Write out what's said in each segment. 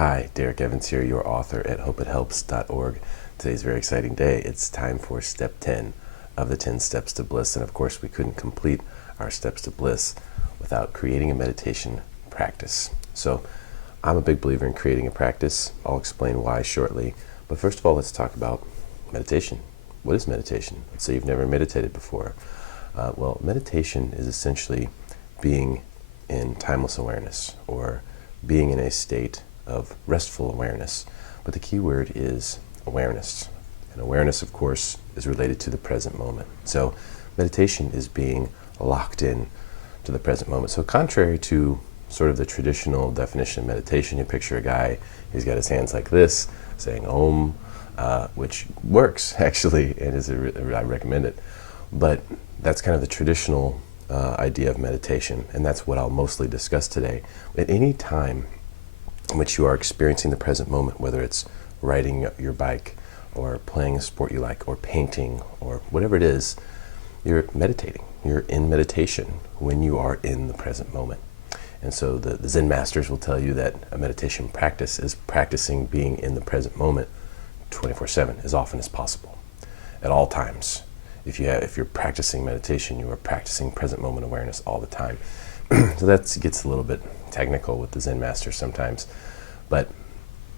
Hi, Derek Evans here, your author at hopeithelps.org. Today's a very exciting day. It's time for step 10 of the 10 steps to bliss. And of course, we couldn't complete our steps to bliss without creating a meditation practice. So I'm a big believer in creating a practice. I'll explain why shortly. But first of all, let's talk about meditation. What is meditation? Let's say you've never meditated before. Well, meditation is essentially being in timeless awareness, or being in a state of restful awareness. But the key word is awareness. And awareness, of course, is related to the present moment. So meditation is being locked in to the present moment. So contrary to sort of the traditional definition of meditation, you picture a guy, he's got his hands like this, saying Om, which works actually, and I recommend it. But that's kind of the traditional idea of meditation, and that's what I'll mostly discuss today. At any time in which you are experiencing the present moment, whether it's riding your bike or playing a sport you like or painting or whatever it is, you're meditating. You're in meditation when you are in the present moment. And so the Zen masters will tell you that a meditation practice is practicing being in the present moment 24/7, as often as possible, at all times. If you're practicing meditation, you are practicing present moment awareness all the time. So that gets a little bit technical with the Zen masters sometimes. But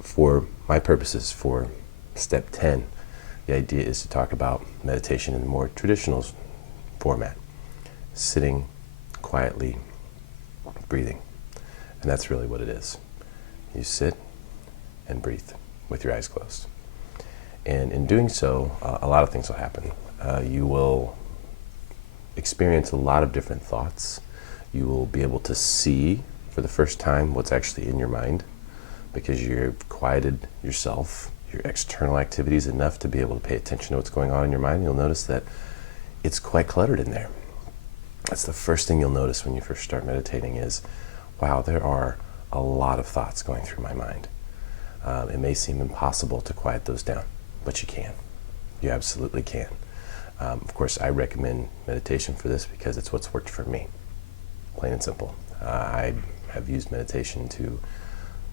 for my purposes, for step 10, the idea is to talk about meditation in a more traditional format. Sitting quietly, breathing. And that's really what it is. You sit and breathe with your eyes closed. And in doing so, a lot of things will happen. You will experience a lot of different thoughts. You will be able to see for the first time what's actually in your mind, because you've quieted yourself, your external activities enough to be able to pay attention to what's going on in your mind. You'll notice that it's quite cluttered in there. That's the first thing you'll notice when you first start meditating is, wow, there are a lot of thoughts going through my mind. It may seem impossible to quiet those down, but you can. You absolutely can. Of course, I recommend meditation for this because it's what's worked for me, plain and simple. I have used meditation to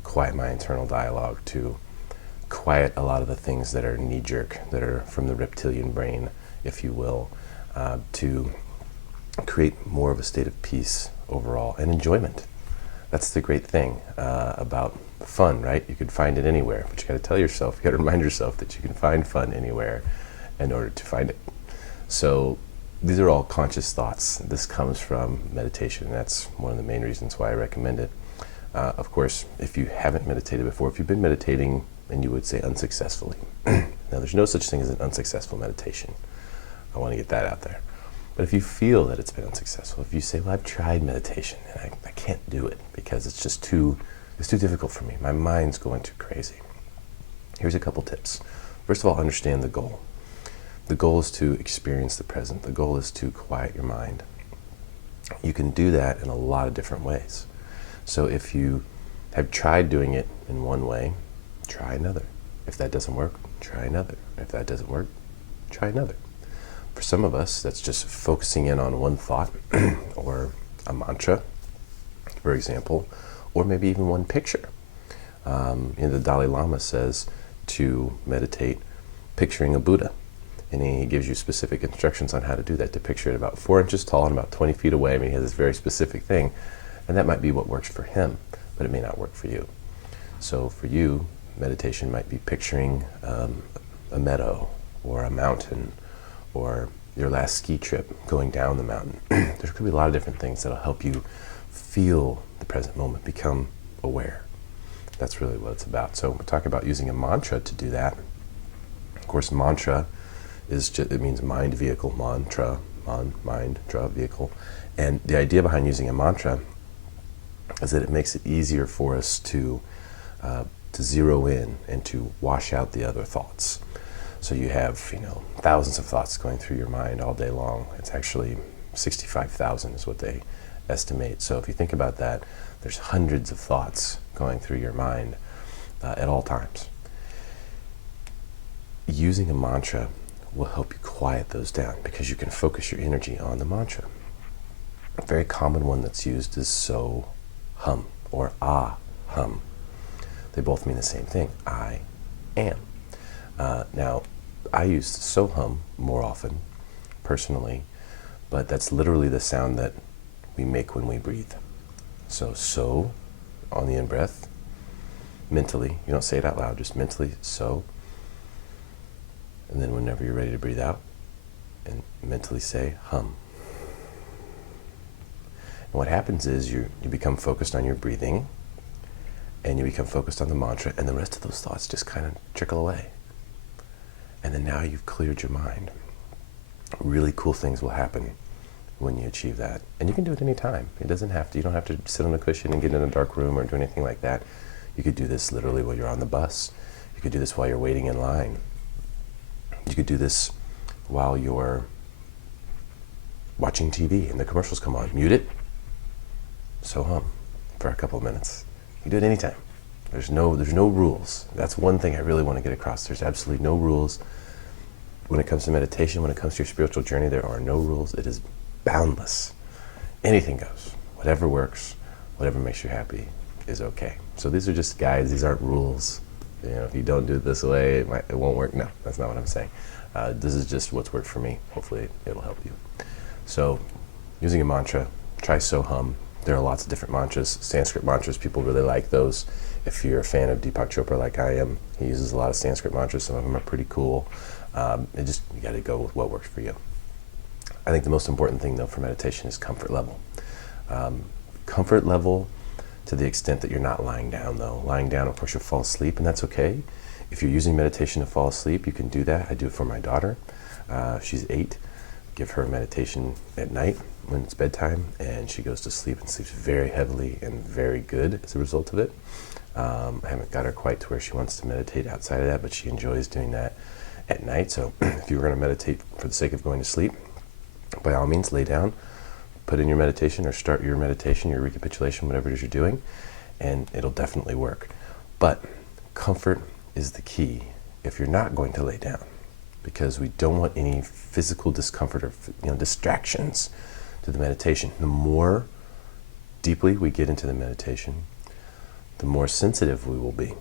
quiet my internal dialogue, to quiet a lot of the things that are knee-jerk, that are from the reptilian brain, if you will, to create more of a state of peace overall and enjoyment. That's the great thing about fun, right? You can find it anywhere, but you got to tell yourself, you got to remind yourself that you can find fun anywhere in order to find it. So these are all conscious thoughts. This comes from meditation, and that's one of the main reasons why I recommend it. Of course, if you haven't meditated before, if you've been meditating, and you would say unsuccessfully. Now, there's no such thing as an unsuccessful meditation. I want to get that out there. But if you feel that it's been unsuccessful, if you say, well, I've tried meditation, and I can't do it because it's just too difficult for me. My mind's going too crazy. Here's a couple tips. First of all, understand the goal. The goal is to experience the present. The goal is to quiet your mind. You can do that in a lot of different ways. So if you have tried doing it in one way, try another. If that doesn't work, try another. If that doesn't work, try another. For some of us, that's just focusing in on one thought or a mantra, for example, or maybe even one picture. The Dalai Lama says to meditate picturing a Buddha. And he gives you specific instructions on how to do that, to picture it about 4 inches tall and about 20 feet away. I mean, he has this very specific thing, and that might be what works for him, but it may not work for you. So for you, meditation might be picturing a meadow or a mountain or your last ski trip going down the mountain. There could be a lot of different things that'll help you feel the present moment, become aware. That's really what it's about. So we'll talk about using a mantra to do that. Of course, mantra it means mind vehicle, mantra, mind, vehicle. And the idea behind using a mantra is that it makes it easier for us to zero in and to wash out the other thoughts. So you have, thousands of thoughts going through your mind all day long. It's actually 65,000 is what they estimate. So if you think about that, there's hundreds of thoughts going through your mind at all times. Using a mantra will help you quiet those down because you can focus your energy on the mantra. A very common one that's used is so hum or ah hum. They both mean the same thing. I am. Now, I use so hum more often, personally, but that's literally the sound that we make when we breathe. So on the in-breath, mentally, you don't say it out loud, just mentally, so. And then whenever you're ready to breathe out, and mentally say, hum. And what happens is you become focused on your breathing, and you become focused on the mantra, and the rest of those thoughts just kind of trickle away. And then now you've cleared your mind. Really cool things will happen when you achieve that. And you can do it anytime. You don't have to sit on a cushion and get in a dark room or do anything like that. You could do this literally while you're on the bus. You could do this while you're waiting in line. You could do this while you're watching TV and the commercials come on. Mute it, so hum for a couple of minutes. You do it anytime. There's no rules. That's one thing I really want to get across. There's absolutely no rules. When it comes to meditation, when it comes to your spiritual journey, there are no rules. It is boundless. Anything goes. Whatever works, whatever makes you happy is okay. So these are just guides. These aren't rules. If you don't do it this way, it won't work. No, that's not what I'm saying. This is just what's worked for me. Hopefully it'll help you. So using a mantra, try So Hum. There are lots of different mantras. Sanskrit mantras, people really like those. If you're a fan of Deepak Chopra like I am, he uses a lot of Sanskrit mantras. Some of them are pretty cool. You got to go with what works for you. I think the most important thing, though, for meditation is comfort level. Comfort level to the extent that you're not lying down, though. Lying down, of course, you'll fall asleep, and that's okay. If you're using meditation to fall asleep, you can do that. I do it for my daughter. She's 8. Give her meditation at night when it's bedtime, and she goes to sleep and sleeps very heavily and very good as a result of it. I haven't got her quite to where she wants to meditate outside of that, but she enjoys doing that at night. So if you were going to meditate for the sake of going to sleep, by all means, lay down, put in your meditation or start your meditation, your recapitulation, whatever it is you're doing, and it'll definitely work. But comfort is the key if you're not going to lay down, because we don't want any physical discomfort or distractions to the meditation. The more deeply we get into the meditation, the more sensitive we will be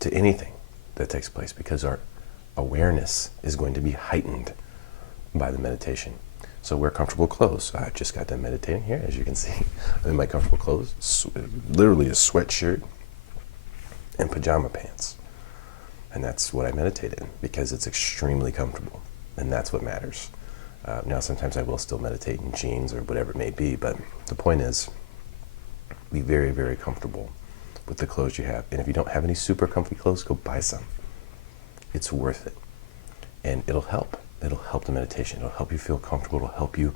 to anything that takes place, because our awareness is going to be heightened by the meditation. So wear comfortable clothes. I just got done meditating here, as you can see. I'm in my comfortable clothes, literally a sweatshirt and pajama pants. And that's what I meditate in, because it's extremely comfortable, and that's what matters. Now, sometimes I will still meditate in jeans or whatever it may be, but the point is, be very, very comfortable with the clothes you have. And if you don't have any super comfy clothes, go buy some. It's worth it. And it'll help. It'll help the meditation. It'll help you feel comfortable. It'll help you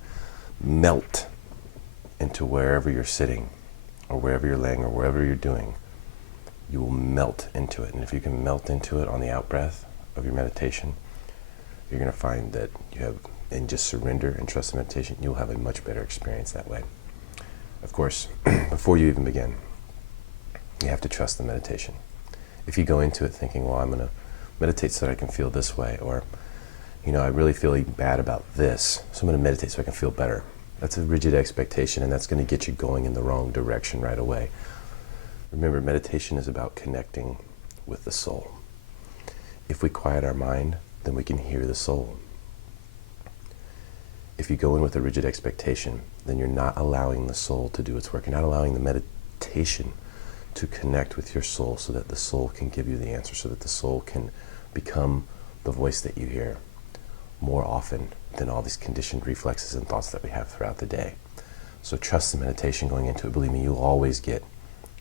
melt into wherever you're sitting or wherever you're laying or wherever you're doing. You will melt into it. And if you can melt into it on the out-breath of your meditation, you're going to find that you have, and just surrender and trust the meditation, you'll have a much better experience that way. Of course, before you even begin, you have to trust the meditation. If you go into it thinking, well, I'm going to meditate so that I can feel this way, or, I really feel bad about this, so I'm going to meditate so I can feel better. That's a rigid expectation, and that's going to get you going in the wrong direction right away. Remember, meditation is about connecting with the soul. If we quiet our mind, then we can hear the soul. If you go in with a rigid expectation, then you're not allowing the soul to do its work. You're not allowing the meditation to connect with your soul so that the soul can give you the answer, so that the soul can become the voice that you hear more often than all these conditioned reflexes and thoughts that we have throughout the day. So trust the meditation going into it. Believe me, you'll always get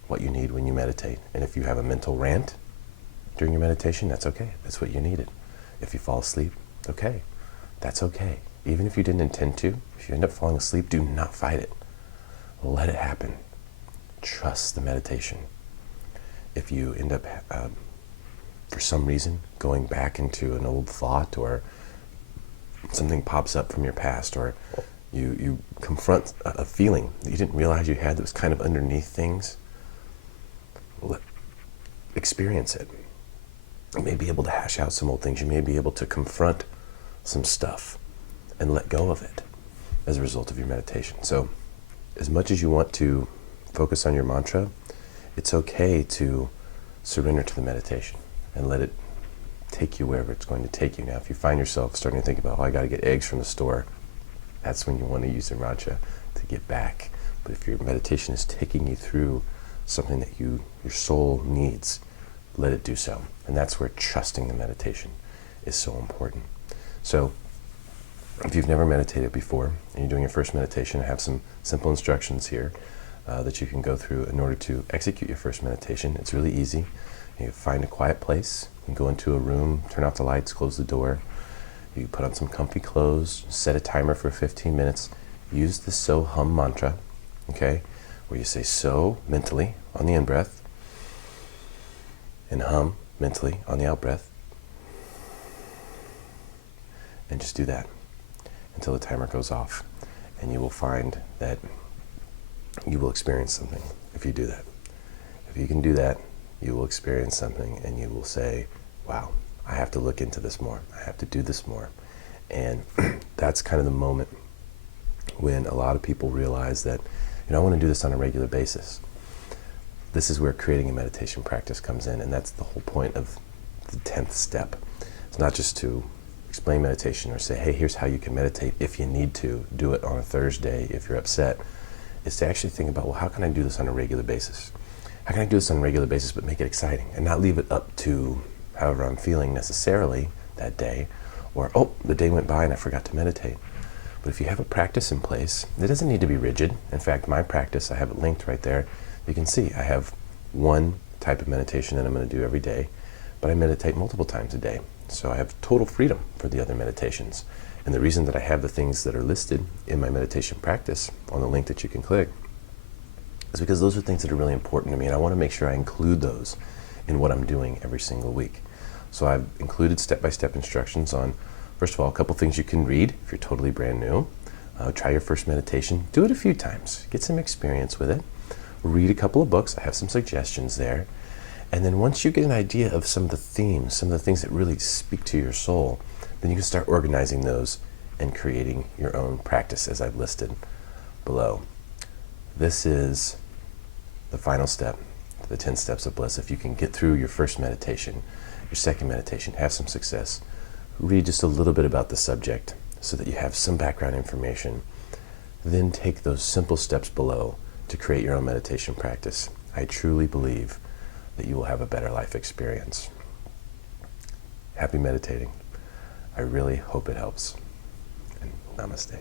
what you need when you meditate. And if you have a mental rant during your meditation, that's okay. That's what you needed. If you fall asleep, okay. That's okay. Even if you didn't intend to, if you end up falling asleep, do not fight it. Let it happen. Trust the meditation. If you end up, for some reason, going back into an old thought, or something pops up from your past, or you confront a feeling that you didn't realize you had that was kind of underneath things, experience it. You may be able to hash out some old things. You may be able to confront some stuff and let go of it as a result of your meditation. So as much as you want to focus on your mantra it's okay to surrender to the meditation and let it take you wherever it's going to take you. Now, if you find yourself starting to think about, oh, I got to get eggs from the store, that's when you want to use the mantra to get back. But if your meditation is taking you through something that your soul needs, let it do so. And that's where trusting the meditation is so important. So if you've never meditated before and you're doing your first meditation, I have some simple instructions here that you can go through in order to execute your first meditation. It's really easy. You find a quiet place, you go into a room, turn off the lights, close the door. You put on some comfy clothes, set a timer for 15 minutes. Use the so hum mantra, okay, where you say so mentally on the in-breath and hum mentally on the out-breath. And just do that until the timer goes off. And you will find that you will experience something if you do that. If you can do that, you will experience something and you will say, wow, I have to look into this more. I have to do this more. And that's kind of the moment when a lot of people realize that, I want to do this on a regular basis. This is where creating a meditation practice comes in, and that's the whole point of the 10th step. It's not just to explain meditation or say, hey, here's how you can meditate if you need to. Do it on a Thursday if you're upset. It's to actually think about, well, how can I do this on a regular basis? How can I do this on a regular basis but make it exciting and not leave it up to however I'm feeling necessarily that day, or, oh, the day went by and I forgot to meditate. But if you have a practice in place, it doesn't need to be rigid. In fact, my practice, I have it linked right there. You can see I have one type of meditation that I'm going to do every day, but I meditate multiple times a day. So I have total freedom for the other meditations. And the reason that I have the things that are listed in my meditation practice on the link that you can click is because those are things that are really important to me, and I want to make sure I include those in what I'm doing every single week. So I've included step-by-step instructions on, first of all, a couple things you can read if you're totally brand new. Try your first meditation. Do it a few times. Get some experience with it. Read a couple of books. I have some suggestions there. And then once you get an idea of some of the themes, some of the things that really speak to your soul, then you can start organizing those and creating your own practice as I've listed below. This is the final step, the 10 steps of bliss. If you can get through your first meditation, your second meditation, have some success, read just a little bit about the subject so that you have some background information, then take those simple steps below to create your own meditation practice. I truly believe that you will have a better life experience. Happy meditating. I really hope it helps. And namaste.